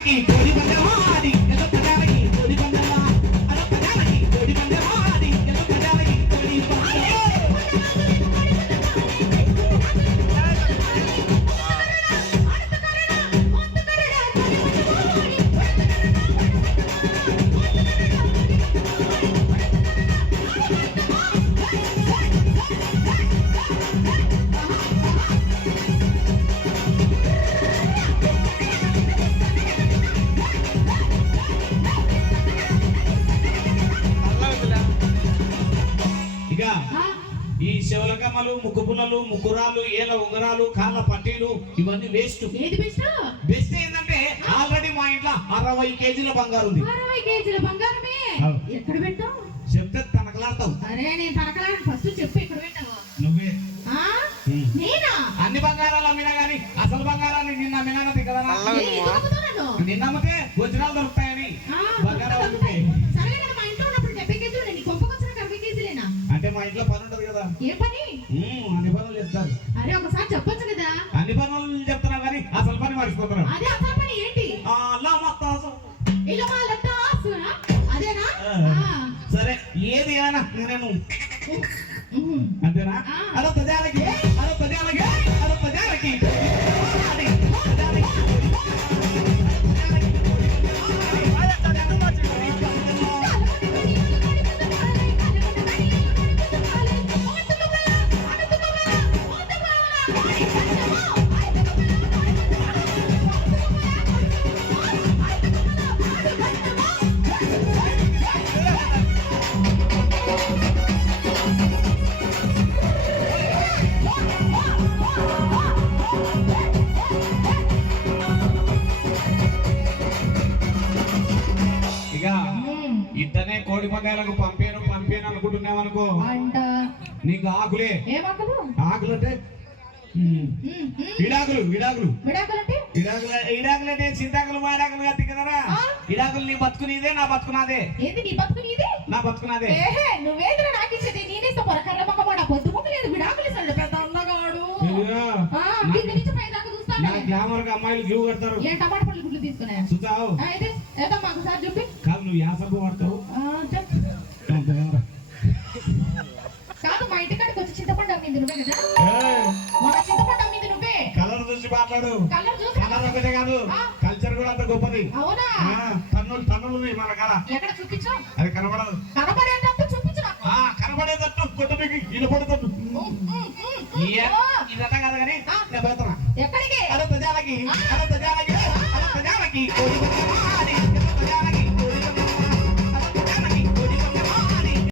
ఈ కోడి పందెమా ఆడి ఈ శివలకమ్మలు ముక్కు పుల్లలు ముక్కురాళ్ళు ఏల ఉంగరాలు కాళ్ళ పట్టీలు ఇవన్నీ వేస్ట్. ఏది బెస్ట్ బెస్ట్ ఏంటంటే ఆల్రెడీ మా ఇంట్లో అరవై కేజీల బంగారు ఉంది. అరవై కేజీల బంగారమే. ఎక్కడ పెట్టావు? చెప్తే తనకలాడతావు. అరే నేను తనకలాంటి ఫస్ట్ చెప్పు ఎక్కడ పెట్టావు. నువ్వే. నేనా? అన్ని బంగారాలు అమ్మినా గానీ అసలు బంగారాన్ని నిన్న అమ్మినా కదా? నిన్న? అమ్మితే వజ్రాలు దొరుకుతాయని. ఏ పని అన్ని పనులు చెప్తారు అరే ఒకసారి చెప్పొచ్చు కదా అన్ని పనులు చెప్తున్నా కానీ అసలు పని మర్చిపోతున్నారు అదే అసలు పని ఏంటి ఆ, అల్లా మత్తాసు. ఇలా? అదేనా. సరే ఏది అయినా నేను. అంతేనా ఆ. అదో పదాలకి అదో పదాలకి అదో ఇద్దనే కోడి పందాలకు పంపాను పంపాను అనుకుంటున్నావు అనుకో అంట. నీకు ఆకులే? ఆకులు అంటే ఇడాకులు విడాకులంటే? ఇడాకులు ఇడాకులు అంటే చింతాకులు మాడాకులు కత్తి కదరా. ఇడాకులు నీ బతుకునిదే నా బతుకునాదే ఏంది నీ బతుకు నీదే? నా బతుకునాదే ఏహే నువ్వేదిరా నాకు ఇచ్చేది నేనేస్తా పొరకర్ల మొక్క పొద్దు ముక్కు లేదు విడాకులు ఇస్తాడు పెద్ద దాకా నా గ్లామర్కి అమ్మాయిలు క్యూ కడతారు. ఏ టమాటా పళ్ళు గుడ్లు తీసుకున్నాయా? చూసావు? ఏదో మాకు సార్ చెప్పి. కాదు నువ్వు యాసపు వాడతావు? కాదు మా ఇంటి కాడికి వచ్చి చింతపండు అమ్మింది నువ్వే కదా? మాట్లాడు. కలర్ ఒకటే కాదు. కల్చర్ కూడా అంత గొప్పది. టన్నులు ఉన్నాయి మన చూపించు. అది కనబడదు. కనబడేటట్టు కొట్టడానికి ఇనపడేటట్టు ఇదంతా కాదు కానీ ఆ. నేను పోతున్నా. ఎక్కడికి? అదో ప్రజాలకి అదో ప్రజాలకి అదో ప్రజాలకి.